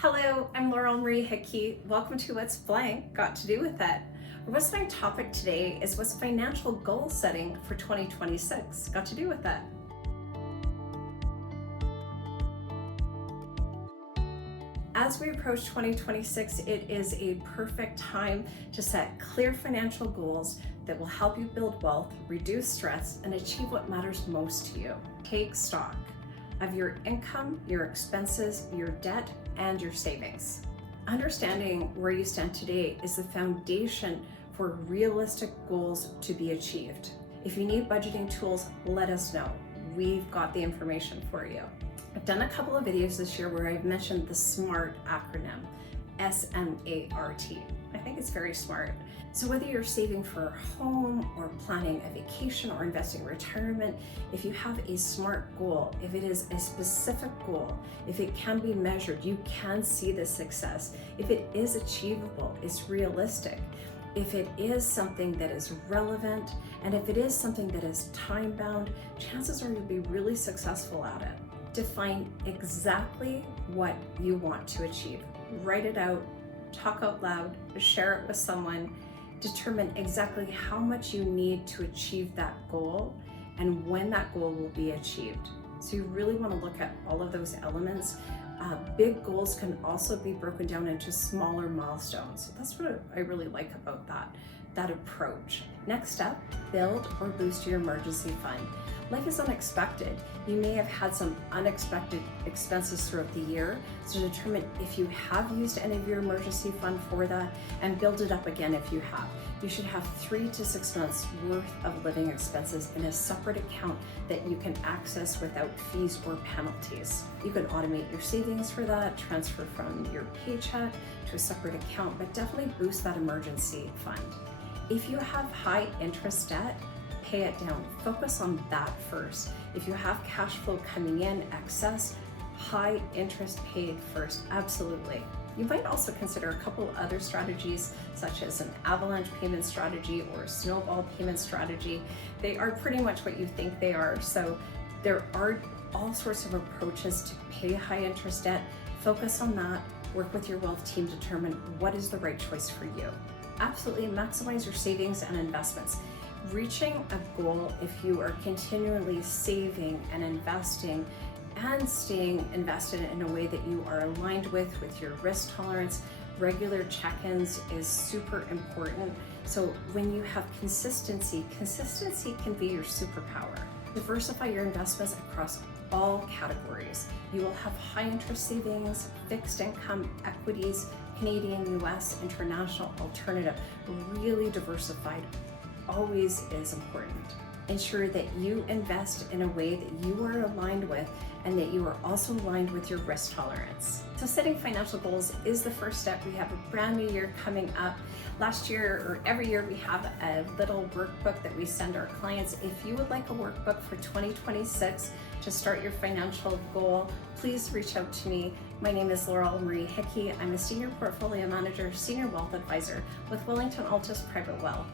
Hello, I'm Laurel Marie Hickey. Welcome to What's Blank Got to Do With It. Our What's Blank topic today is what's financial goal setting for 2026 got to do with it. As we approach 2026, it is a perfect time to set clear financial goals that will help you build wealth, reduce stress, and achieve what matters most to you. Take stock of your income, your expenses, your debt, and your savings. Understanding where you stand today is the foundation for realistic goals to be achieved. If you need budgeting tools, let us know. We've got the information for you. I've done a couple of videos this year where I've mentioned the SMART acronym, S-M-A-R-T. I think it's very smart. So whether you're saving for a home or planning a vacation or investing in retirement, if you have a SMART goal, if it is a specific goal, if it can be measured, you can see the success. If it is achievable, it's realistic. If it is something that is relevant, and if it is something that is time-bound, chances are you'll be really successful at it. Define exactly what you want to achieve. Write it out, talk out loud, share it with someone, determine exactly how much you need to achieve that goal and when that goal will be achieved. So you really want to look at all of those elements. Big goals can also be broken down into smaller milestones. That's what I really like about that approach. Next up, build or boost your emergency fund. Life is unexpected. You may have had some unexpected expenses throughout the year, so determine if you have used any of your emergency fund for that and build it up again if you have. You should have 3 to 6 months worth of living expenses in a separate account that you can access without fees or penalties. You can automate your savings for that, transfer from your paycheck to a separate account, but definitely boost that emergency fund. If you have high interest debt, pay it down. Focus on that first. If you have cash flow coming in excess, high interest paid first, absolutely. You might also consider a couple other strategies such as an avalanche payment strategy or a snowball payment strategy. They are pretty much what you think they are. So there are all sorts of approaches to pay high interest debt. Focus on that, work with your wealth team, determine what is the right choice for you. Absolutely maximize your savings and investments. Reaching a goal, if you are continually saving and investing and staying invested in a way that you are aligned with your risk tolerance, regular check-ins is super important. So when you have consistency can be your superpower. Diversify your investments across all categories. You will have high interest savings, fixed income, equities, Canadian, US, international, alternative, really diversified. Always is important. Ensure that you invest in a way that you are aligned with and that you are also aligned with your risk tolerance. So setting financial goals is the first step. We have a brand new year coming up. Last year, or every year, we have a little workbook that we send our clients. If you would like a workbook for 2026 to start your financial goal, please reach out to me. My name is Laurel Marie Hickey. I'm a Senior Portfolio Manager, Senior Wealth Advisor with Wellington Altus Private Wealth.